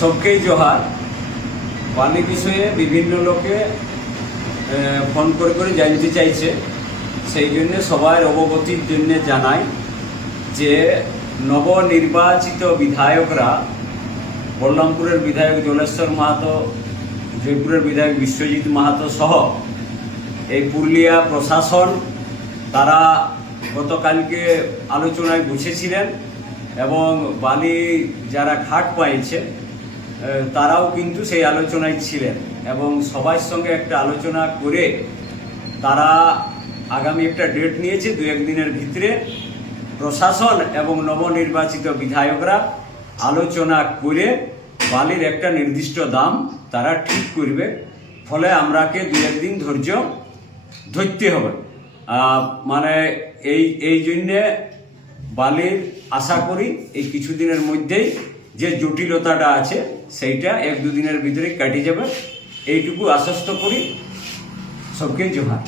সবকেই জোহার। বালি বিষয়ে বিভিন্ন লোকে ফোন করে জানতে চাইছে, সেই জন্যে সবার অবগতির জন্য জানাই যে নবনির্বাচিত বিধায়করা, বলরামপুরের বিধায়ক জলেশ্বর মাহাতো, জয়পুরের বিধায়ক বিশ্বজিৎ মাহাতো সহ এই পুরুলিয়া প্রশাসন তারা গতকালকে আলোচনায় বসেছিলেন এবং বালি যারা ঘাট পাইছে তারাও কিন্তু সেই আলোচনায় ছিলেন এবং সবার সঙ্গে একটা আলোচনা করে তারা আগামী একটা ডেট নিয়েছে, 2-1 দিনের ভিতরে প্রশাসন এবং নবনির্বাচিত বিধায়করা আলোচনা করে বালির একটা নির্দিষ্ট দাম তারা ঠিক করবে। ফলে আমরাকে 2-1 দিন ধৈর্য ধরতে হবে। মানে এই জন্যে বালির আশা করি এই কিছুদিনের মধ্যেই যে জটিলতাটা আছে সেইটা 1-2 দিনের ভিতরে কাটিয়ে যাবে, এইটুকু আশ্বস্ত করি। সবকে জোহার।